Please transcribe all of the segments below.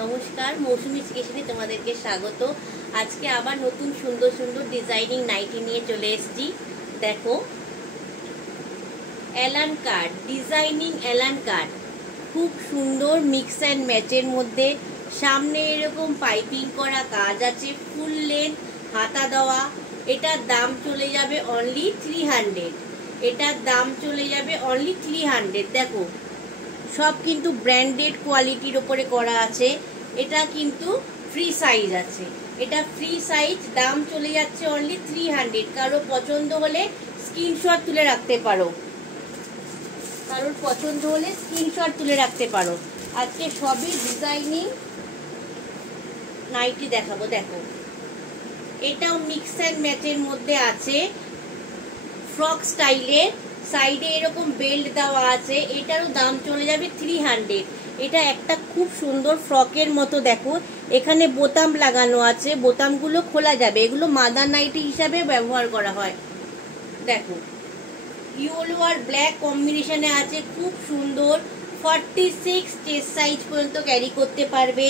নমস্কার, মৌসুমী ক্রিয়েশনে তোমাদেরকে স্বাগত। আজকে আবার নতুন সুন্দর সুন্দর ডিজাইনিং নাইটি নিয়ে চলে এসেছি। দেখো, অ্যালান কাট, ডিজাইনিং অ্যালান কাট, খুব সুন্দর মিক্স অ্যান্ড ম্যাচের মধ্যে। সামনে এরকম পাইপিং করা কাজ আছে, ফুল লেন্থ হাতা দেওয়া। এটার দাম চলে যাবে অনলি 300। এটার দাম চলে যাবে অনলি 300। দেখো, সব কিন্তু ব্র্যান্ডেড কোয়ালিটির ওপরে করা আছে। এটা কিন্তু ফ্রি সাইজ আছে, এটা ফ্রি সাইজ। দাম চলে যাচ্ছে অনলি 300। কারো পছন্দ হলে স্ক্রিনশট তুলে রাখতে পারো, কারোর পছন্দ হলে স্ক্রিনশট তুলে রাখতে পারো। আজকে সবই ডিজাইনিং নাইটি দেখাবো। দেখো, এটাও মিক্স অ্যান্ড ম্যাচের মধ্যে আছে, ফ্রক স্টাইলে। সাইডে এরকম বেল্ট দেওয়া আছে। এটারও দাম চলে যাবে 300। এটা একটা খুব সুন্দর ফ্রকের মতো। দেখো, এখানে বোতাম লাগানো আছে, বোতামগুলো খোলা যাবে। এগুলো মাদার নাইটি হিসাবে ব্যবহার করা হয়। দেখো, ইয়েলো আর ব্ল্যাক কম্বিনেশনে আছে, খুব সুন্দর। 46 চেস্ট সাইজ পর্যন্ত ক্যারি করতে পারবে,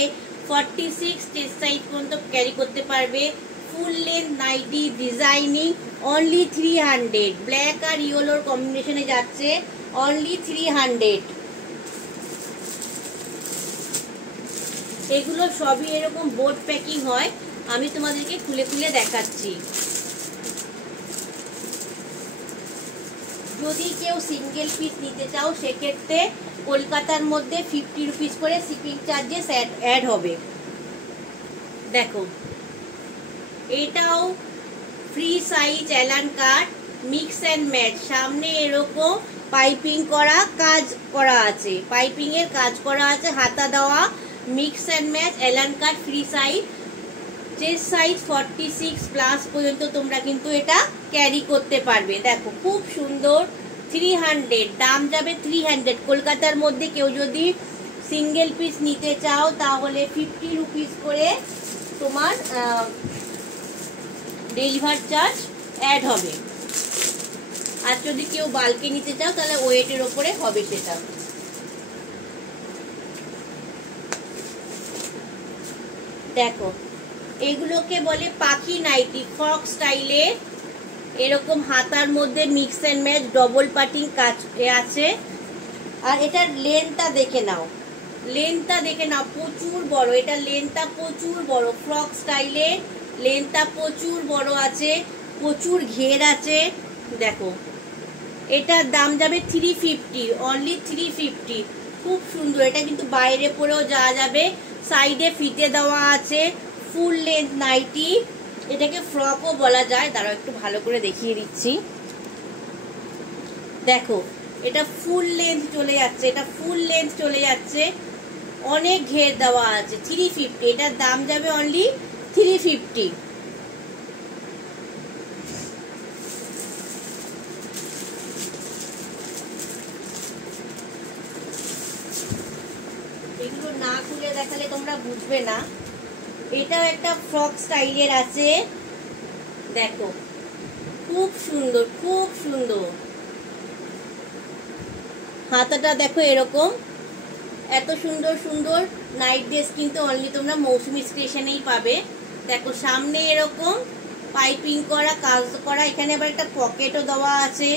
46 চেস্ট সাইজ পর্যন্ত ক্যারি করতে পারবে। Full length nightie, designing, only 300। Black আর ইয়েলোর কম্বিনেশনে যাচ্ছে, অনলি 300। এগুলো সবই এরকম বোর্ড প্যাকিং হয়। আমি তোমাদেরকে খুলে খুলে দেখাচ্ছি। যদি কেউ সিঙ্গেল পিস নিতে চাও, সেক্ষেত্রে কলকাতার মধ্যে 50 রুপিস করে শিপিং চার্জেস অ্যাড হবে। দেখো, এটাও ফ্রি সাইজ অ্যালান কাট, মিক্স অ্যান্ড ম্যাচ। সামনে এরকম পাইপিং করা কাজ করা আছে, পাইপিং এর কাজ করা আছে, হাতা দেওয়া। Mix and match A line cut, free size. Chest size 46 plus পর্যন্ত তোমরা কিন্তু এটা ক্যারি করতে পারবে। দেখো, খুব সুন্দর। 300, দাম যাবে 300। কলকাতার মধ্যে কেউ যদি সিঙ্গেল পিস নিতে চাও, তাহলে 50 রুপিস করে তোমার ডেলিভার চার্জ অ্যাড হবে। আর যদি কেউ বাল্কে নিতে চাও, তাহলে ওয়েটের ওপরে হবে সেটা। দেখো, এগুলোকে বলে পাখি নাইটি, ফ্রক স্টাইলে। এরকম হাতার মধ্যে মিক্স অ্যান্ড ম্যাচ ডবল পাটিং কাজ আছে। আর এটার লেন্থটা দেখে নাও, লেন্থটা দেখে নাও, প্রচুর বড়। এটা লেন্থটা প্রচুর বড়, ফ্রক স্টাইলে লেন্থটা প্রচুর বড় আছে, প্রচুর ঘের আছে। দেখো, এটার দাম যাবে 350, অনলি 350। খুব সুন্দর। এটা কিন্তু বাইরে পরেও যাওয়া যাবে। সাইডে ফিতে দেওয়া আছে, ফুল লেন্থ নাইটি। এটাকে ফ্রকও বলা যায়। দাঁড়াও, একটু ভালো করে দেখিয়ে দিচ্ছি। দেখো, এটা ফুল লেন্থ চলে যাচ্ছে, এটা ফুল লেন্থ চলে যাচ্ছে, অনেক ঘের দেওয়া আছে। 350, এটার দাম যাবে অনলি 350। এগুলো না খুলে দেখালে তোমরা বুঝবে না। এটাও একটা ফ্রক স্টাইলের আছে। দেখো, খুব সুন্দর, খুব সুন্দর। হাতাটা দেখো এরকম। এত সুন্দর সুন্দর নাইট ড্রেস কিন্তু অনলি তোমরা মৌসুমী ক্রিয়েশনেই পাবে। দেখো, সামনে এরকম পাইপিং করা কাজ করা। এখানে আবার একটা পকেটও দেওয়া আছে,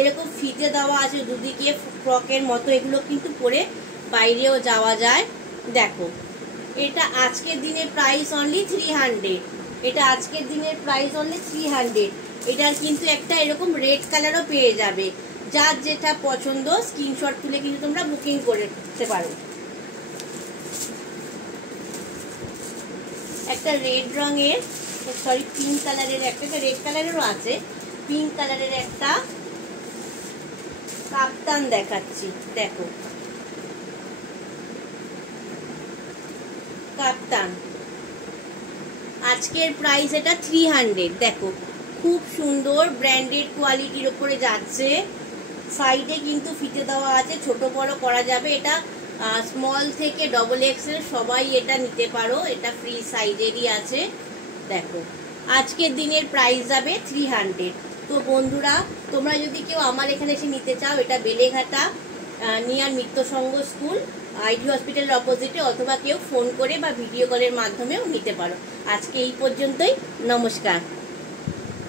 এরকম ফিতে দেওয়া আছে দুদিকে ফ্রকের মতো। এগুলো কিন্তু পরে বাইরেও যাওয়া যায়। দেখো, এটা আজকের দিনের প্রাইস অনলি 300। এটা আজকের দিনের প্রাইস অনলি 300। এটার কিন্তু একটা এরকম রেড কালারও পেয়ে যাবে। যার যেটা পছন্দ স্ক্রিনশট তুলে কিন্তু তোমরা বুকিং করতে পারো। একটা রেড রঙের, সরি পিঙ্ক কালারের, একটা রেড কালারেরও আছে, পিঙ্ক কালারের একটা কাপ্তান দেখাচ্ছি। দেখো, কাপ্তান, আজকের প্রাইস এটা 300। দেখো, খুব সুন্দর ব্র্যান্ডেড কোয়ালিটির ওপরে যাচ্ছে। সাইডে কিন্তু ফিতে দেওয়া আছে, ছোট বড় করা যাবে। এটা স্মল থেকে ডবল এক্সেল সবাই এটা নিতে পারো। এটা ফ্রি সাইজেরই আছে। দেখো, আজকের দিনের প্রাইস যাবে 300। তো বন্ধুরা, তোমরা যদি কেউ আমার এখানে এসে নিতে চাও, এটা বেলেঘাটা নিয়ার মিত্রসংঘ স্কুল, আইডি হসপিটালের অপোজিটে, অথবা কেউ ফোন করে বা ভিডিও কলের মাধ্যমেও নিতে পারো। আজকে এই পর্যন্তই, নমস্কার।